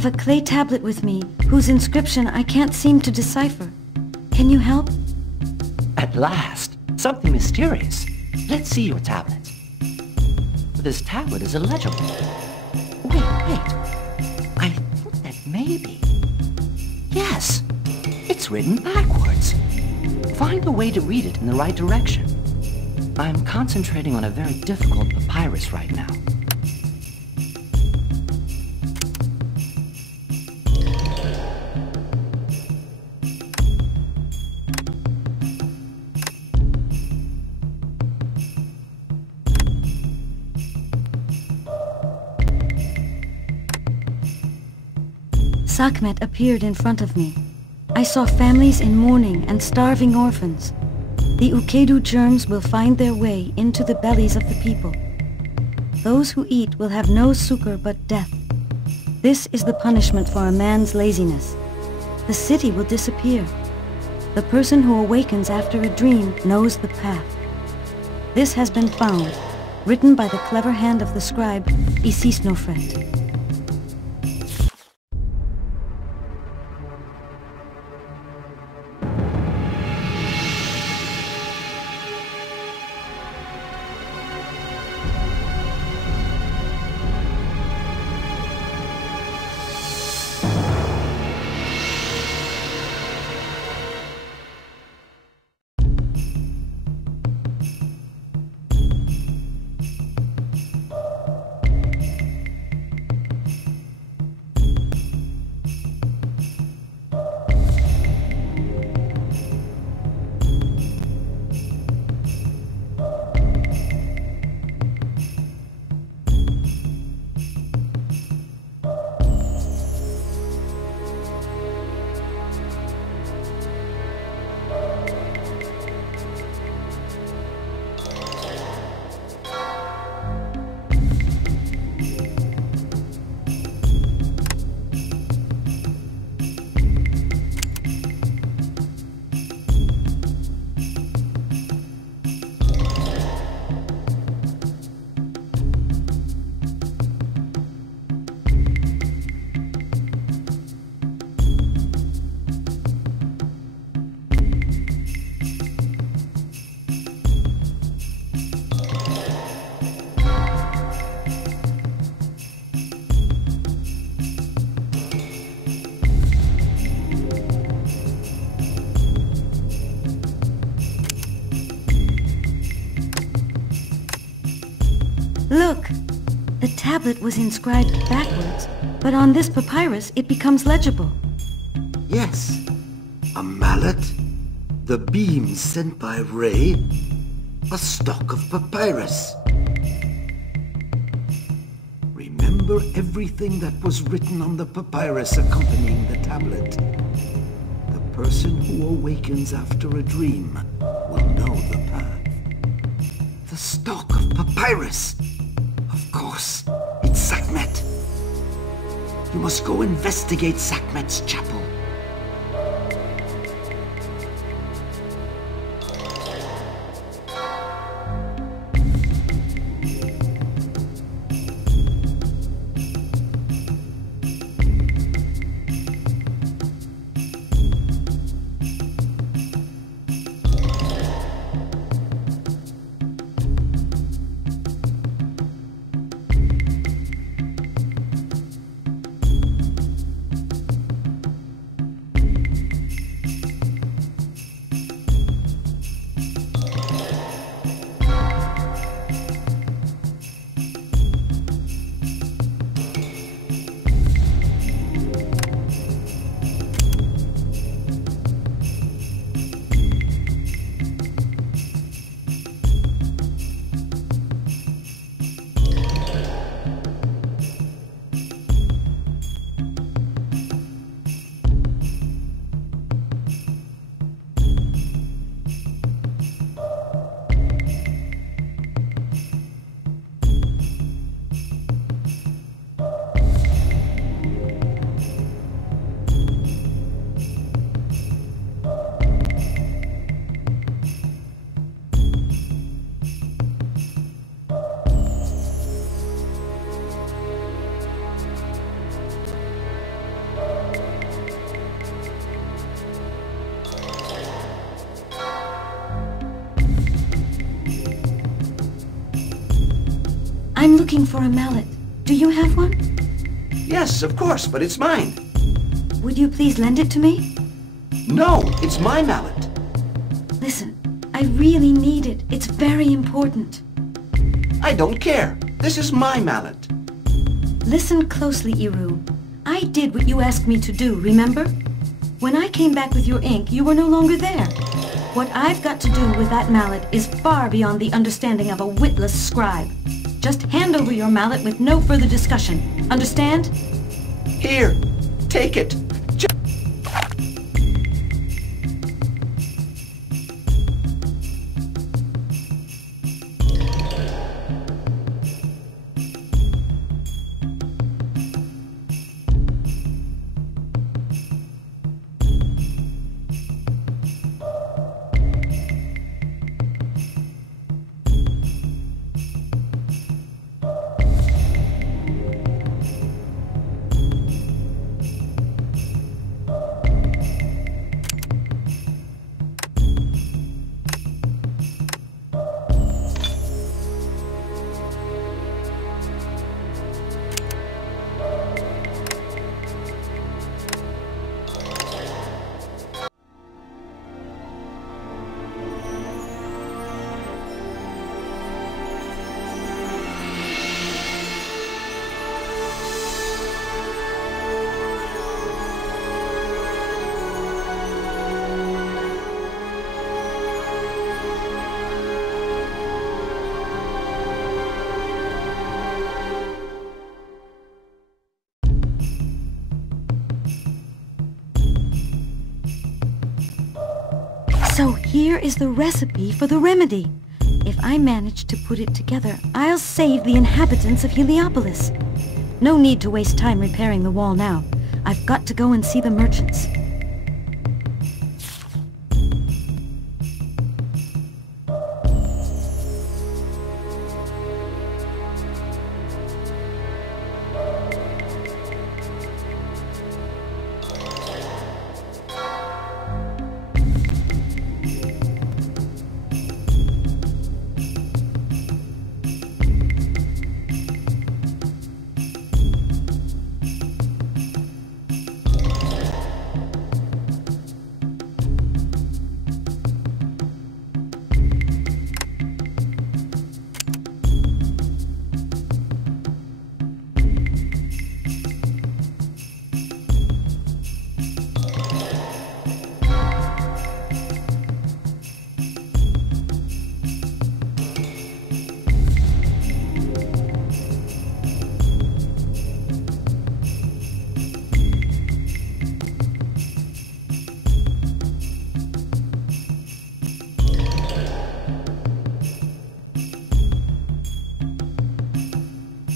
have a clay tablet with me, whose inscription I can't seem to decipher. Can you help? At last, something mysterious. Let's see your tablet. This tablet is illegible. Wait. I think that maybe... Yes, it's written backwards. Find a way to read it in the right direction. I'm concentrating on a very difficult papyrus right now. Sekhmet appeared in front of me. I saw families in mourning and starving orphans. The Ukedu germs will find their way into the bellies of the people. Those who eat will have no succor but death. This is the punishment for a man's laziness. The city will disappear. The person who awakens after a dream knows the path. This has been found, written by the clever hand of the scribe Isisnofret. Look! The tablet was inscribed backwards, but on this papyrus it becomes legible. Yes. A mallet, the beam sent by Ray, a stalk of papyrus. Remember everything that was written on the papyrus accompanying the tablet. The person who awakens after a dream will know the path. The stalk of papyrus! Of course, it's Sekhmet. You must go investigate Sekhmet's chapel. I'm looking for a mallet. Do you have one? Yes, of course, but it's mine. Would you please lend it to me? No, it's my mallet. Listen, I really need it. It's very important. I don't care. This is my mallet. Listen closely, Iru. I did what you asked me to do, remember? When I came back with your ink, you were no longer there. What I've got to do with that mallet is far beyond the understanding of a witless scribe. Just hand over your mallet with no further discussion. Understand? Here, take it. So here is the recipe for the remedy. If I manage to put it together, I'll save the inhabitants of Heliopolis. No need to waste time repairing the wall now. I've got to go and see the merchants.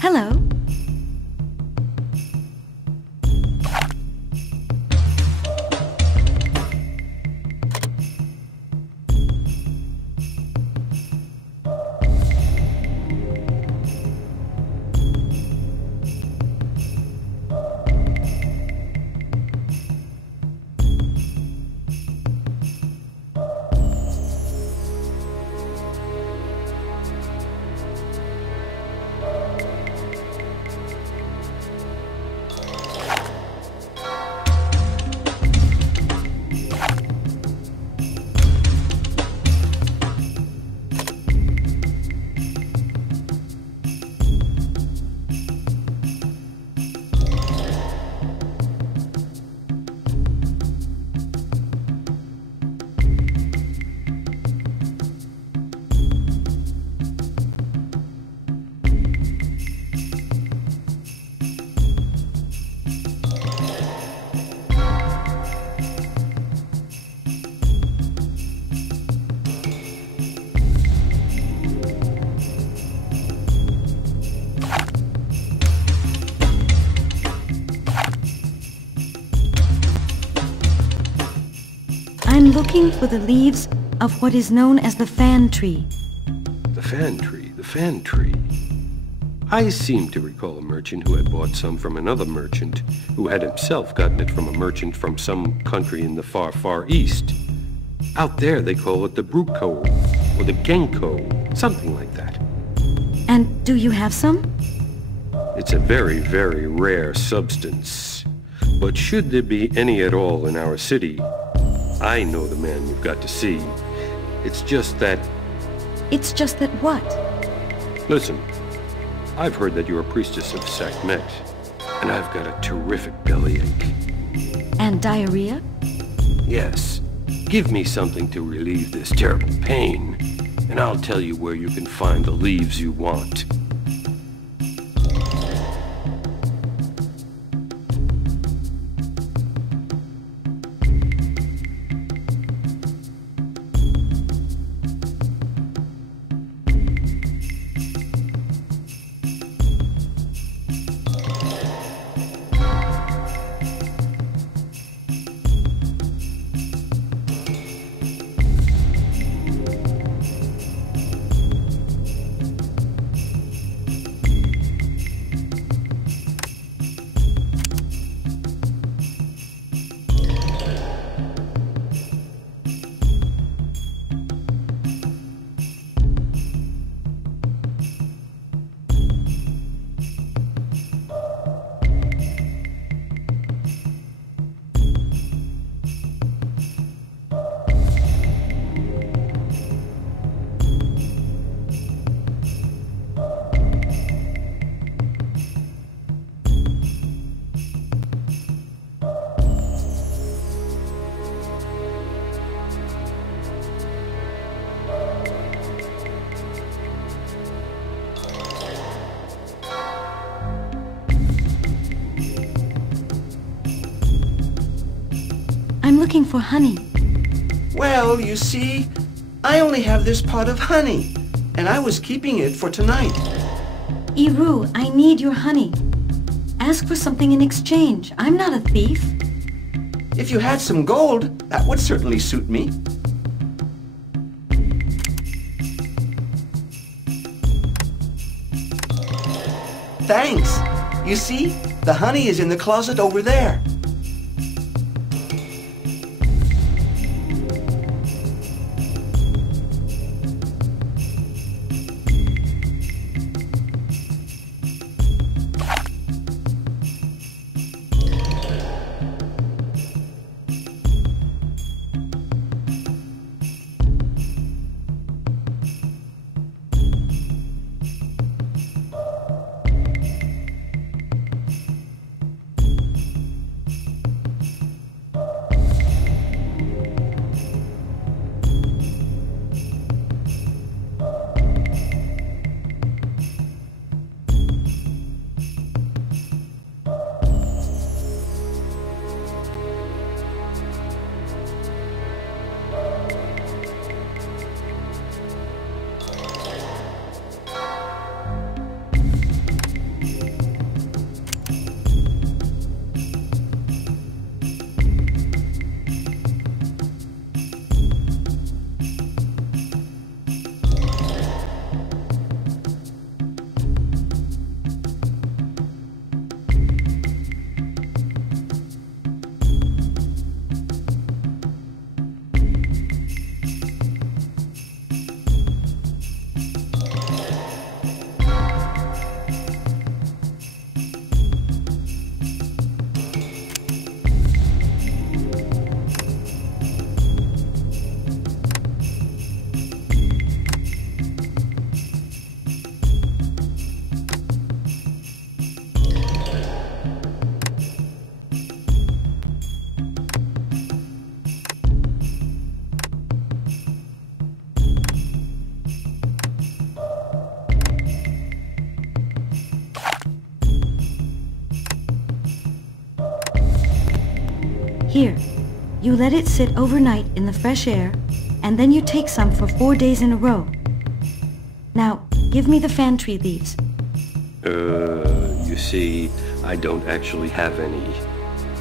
Hello. I'm looking for the leaves of what is known as the fan tree. The fan tree, the fan tree. I seem to recall a merchant who had bought some from another merchant, who had himself gotten it from a merchant from some country in the far, far east. Out there they call it the Bruco, or the Genko, something like that. And do you have some? It's a very, very rare substance. But should there be any at all in our city, I know the man you've got to see. It's just that... It's just that what? Listen, I've heard that you're a priestess of Sekhmet, and I've got a terrific bellyache. And diarrhea? Yes. Give me something to relieve this terrible pain, and I'll tell you where you can find the leaves you want. I'm looking for honey. Well, you see, I only have this pot of honey, and I was keeping it for tonight. Iru, I need your honey. Ask for something in exchange. I'm not a thief. If you had some gold, that would certainly suit me. Thanks. You see, the honey is in the closet over there. Here, you let it sit overnight in the fresh air, and then you take some for 4 days in a row. Now, give me the fan tree leaves. You see, I don't actually have any.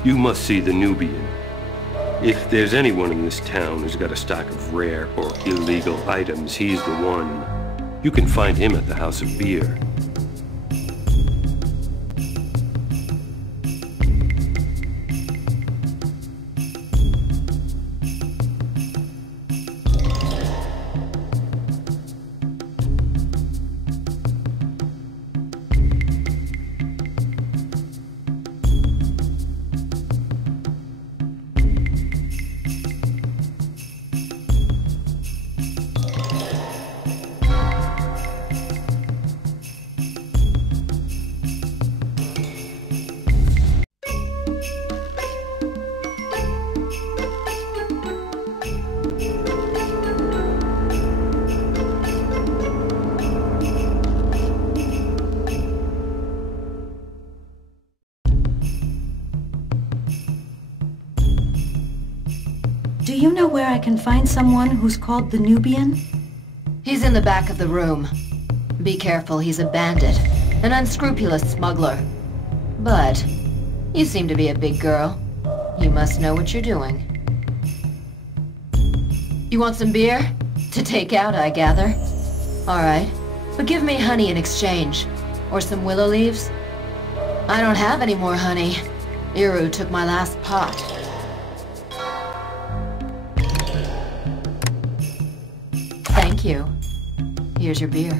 You must see the Nubian. If there's anyone in this town who's got a stock of rare or illegal items, he's the one. You can find him at the House of Beer. Do you know where I can find someone who's called the Nubian? He's in the back of the room. Be careful, he's a bandit. An unscrupulous smuggler. But you seem to be a big girl. You must know what you're doing. You want some beer? To take out, I gather. Alright, but give me honey in exchange. Or some willow leaves. I don't have any more honey. Iru took my last pot. Thank you. Here's your beer.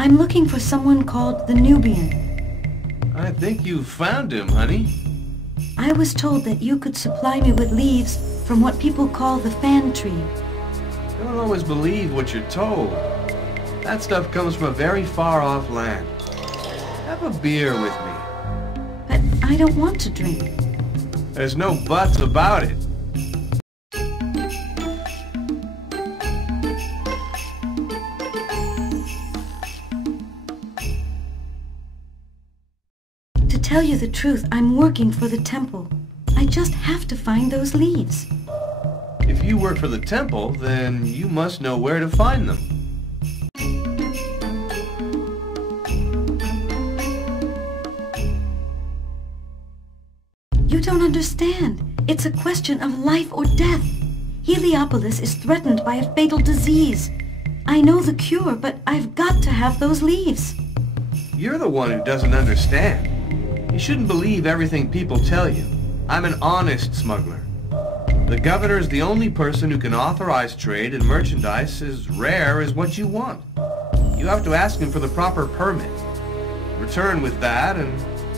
I'm looking for someone called the Nubian. I think you found him, honey. I was told that you could supply me with leaves from what people call the fan tree. Don't always believe what you're told. That stuff comes from a very far-off land. Have a beer with me. But I don't want to drink. There's no buts about it. To tell you the truth, I'm working for the temple. I just have to find those leaves. If you work for the temple, then you must know where to find them. You don't understand. It's a question of life or death. Heliopolis is threatened by a fatal disease. I know the cure, but I've got to have those leaves. You're the one who doesn't understand. You shouldn't believe everything people tell you. I'm an honest smuggler. The governor is the only person who can authorize trade in merchandise as rare as what you want. You have to ask him for the proper permit. Return with that, and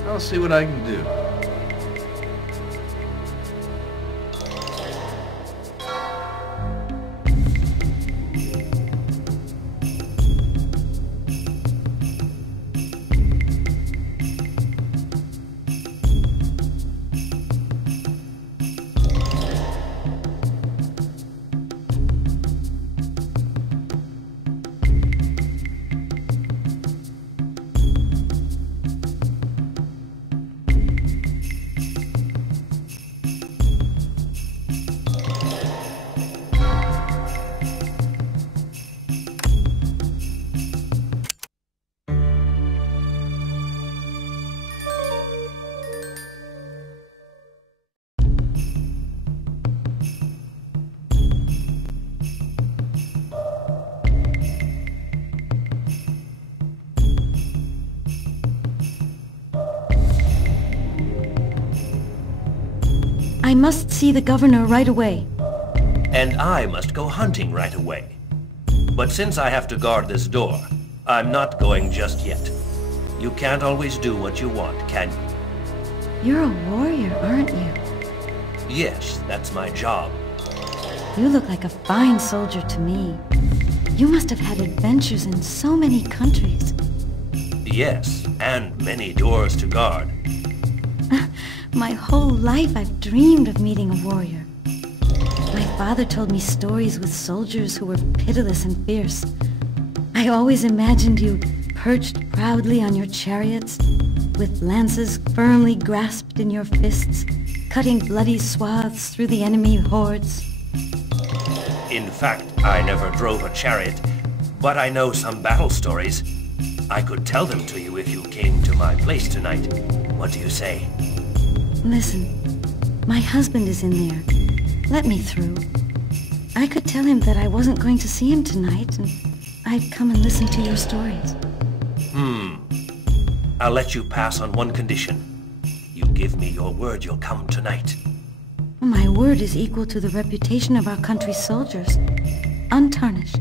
I'll see what I can do. I must see the governor right away. And I must go hunting right away. But since I have to guard this door, I'm not going just yet. You can't always do what you want, can you? You're a warrior, aren't you? Yes, that's my job. You look like a fine soldier to me. You must have had adventures in so many countries. Yes, and many doors to guard. My whole life I've dreamed of meeting a warrior. My father told me stories with soldiers who were pitiless and fierce. I always imagined you perched proudly on your chariots, with lances firmly grasped in your fists, cutting bloody swaths through the enemy hordes. In fact, I never drove a chariot, but I know some battle stories. I could tell them to you if you came to my place tonight. What do you say? Listen, my husband is in there. Let me through. I could tell him that I wasn't going to see him tonight, and I'd come and listen to your stories. I'll let you pass on one condition. You give me your word you'll come tonight. My word is equal to the reputation of our country's soldiers. Untarnished.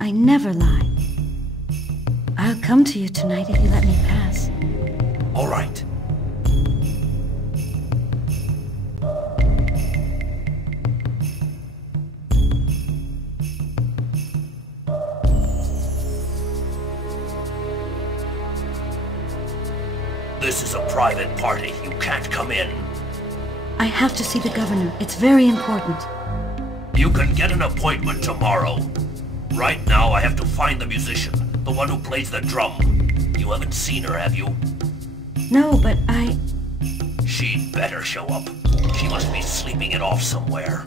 I never lie. I'll come to you tonight if you let me pass. All right. This is a private party. You can't come in. I have to see the governor. It's very important. You can get an appointment tomorrow. Right now, I have to find the musician, the one who plays the drum. You haven't seen her, have you? No, but She'd better show up. She must be sleeping it off somewhere.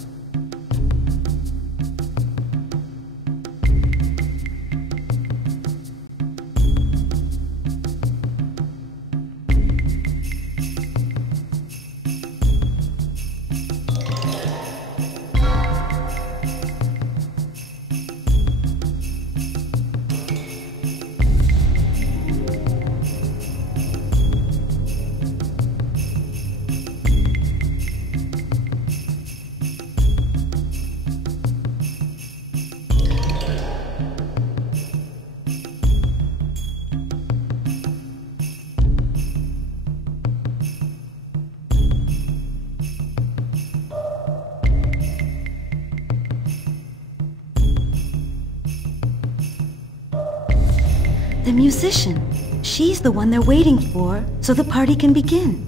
the musician. She's the one they're waiting for, so the party can begin.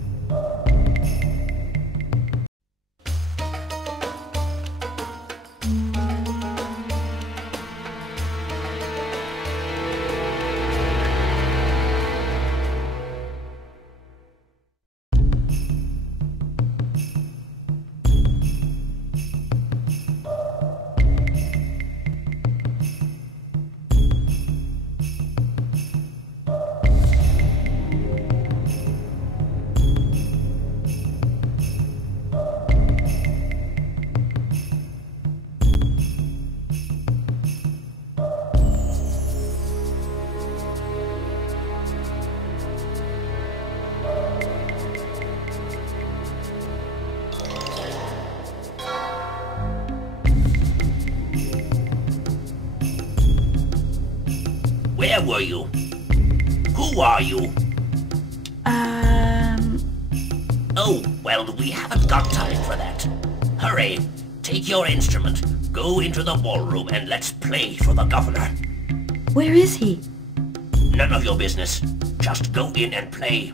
Where were you? Who are you? Oh, well, we haven't got time for that. Hurry, take your instrument, go into the ballroom, and let's play for the governor. Where is he? None of your business. Just go in and play.